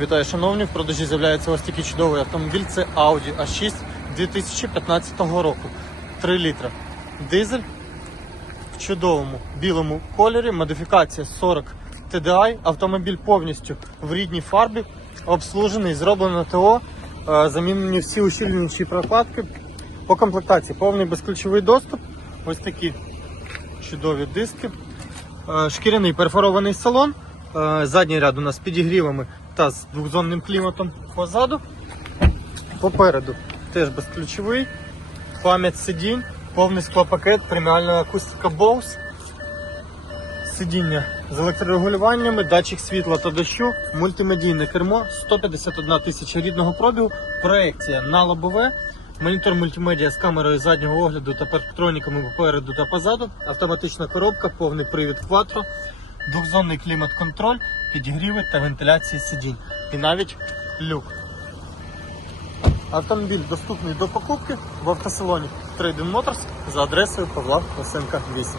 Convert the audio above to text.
Вітаю, шановні. В продажі з'являється ось такий чудовий автомобіль. Це Audi A6 2015 року. 3 літра. Дизель в чудовому білому кольорі. Модифікація 40 TDI. Автомобіль повністю в рідній фарбі. Обслужений, зроблено ТО. е, Замінені всі ущільнюючі прокладки. По комплектації повний безключовий доступ. Ось такі чудові диски. Е, Шкіряний перфорований салон. Е, Задній ряд у нас з підігрівами та з двохзонним кліматом позаду. Попереду теж безключовий. Пам'ять сидінь, повний склопакет, преміальна акустика Bose. Сидіння з електрорегулюваннями, датчик світла та дощу, мультимедійне кермо, 151 тисяча рідного пробігу, проекція на лобове, монітор мультимедіа з камерою заднього огляду та парктроніками попереду та позаду, автоматична коробка, повний привід Quattro, двохзонний клімат-контроль, підігріви та вентиляції сидінь. І навіть люк. Автомобіль доступний до покупки в автосалоні Trading Motors за адресою Павла Лосенка 8.